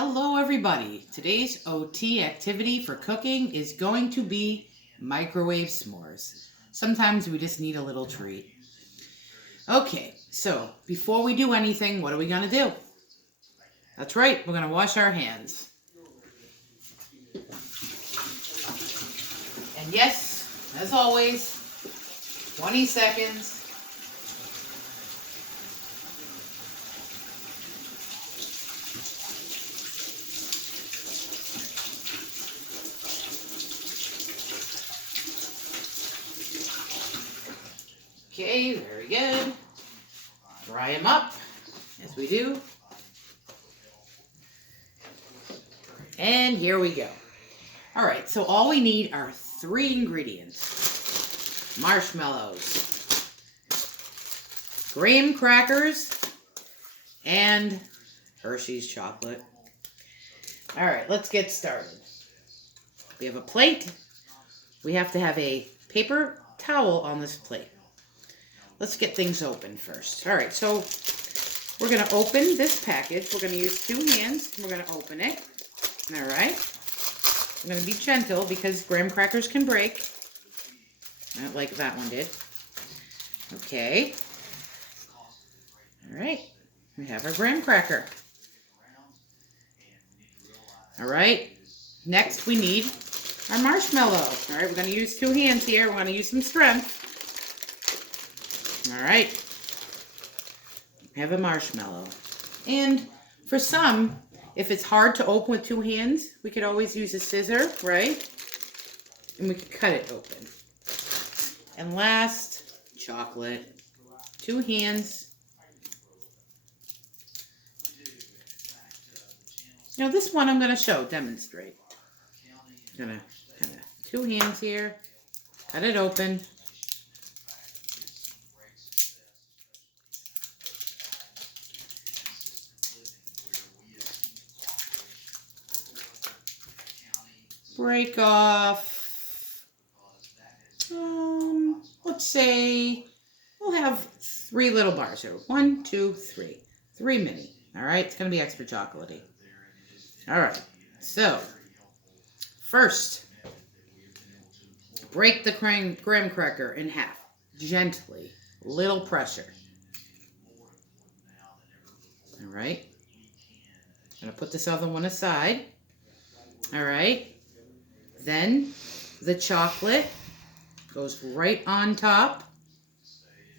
Hello everybody! Today's OT activity for cooking is going to be microwave s'mores. Sometimes we just need a little treat. Okay, so before we do anything, what are we going to do? That's right, we're going to wash our hands. And yes, as always, 20 seconds. Okay, very good. Dry them up, as we do. And here we go. All right, so all we need are 3 ingredients. Marshmallows, graham crackers, and Hershey's chocolate. All right, let's get started. We have a plate. We have to have a paper towel on this plate. Let's get things open first. All right, so we're going to open this package. We're going to use 2 hands. We're going to open it. All right. I'm going to be gentle because graham crackers can break. Not like that one did. Okay. All right. We have our graham cracker. All right. Next, we need our marshmallow. All right, we're going to use 2 hands here. We're going to use some strength. All right, we have a marshmallow. And for some, if it's hard to open with 2 hands, we could always use a scissor, right? And we could cut it open. And last, chocolate. 2 hands. Now this one I'm going to demonstrate. I'm going to 2 hands here, cut it open. Break off, let's say we'll have 3 little bars here. 1, 2, 3. 3 mini. All right, it's going to be extra chocolatey. All right, so first, break the graham cracker in half. Gently, little pressure. All right, I'm going to put this other one aside. All right. Then the chocolate goes right on top.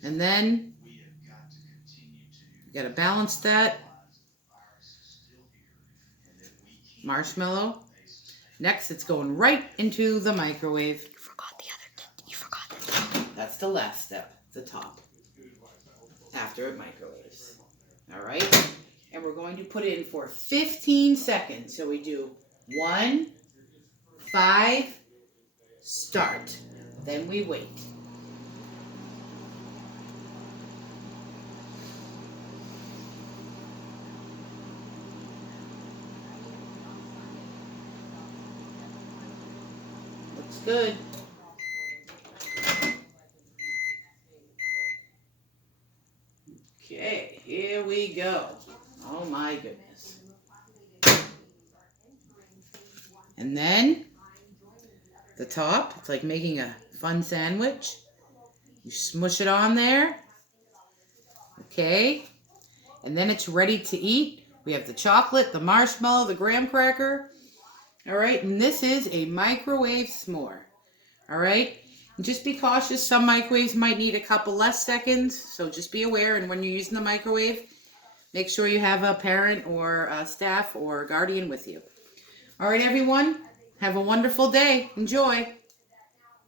And then you got to balance that. Marshmallow. Next, it's going right into the microwave. You forgot the top. That's the last step, the top. After it microwaves. All right. And we're going to put it in for 15 seconds. So we do 1, 5, start. Then we wait. Looks good. Okay, here we go. Oh my goodness. And then the top, it's like making a fun sandwich. You smush it on there. Okay. And then it's ready to eat. We have the chocolate, the marshmallow, the graham cracker. All right. And this is a microwave s'more. All right. And just be cautious. Some microwaves might need a couple less seconds. So just be aware. And when you're using the microwave, make sure you have a parent or a staff or a guardian with you. All right, everyone. Have a wonderful day. Enjoy.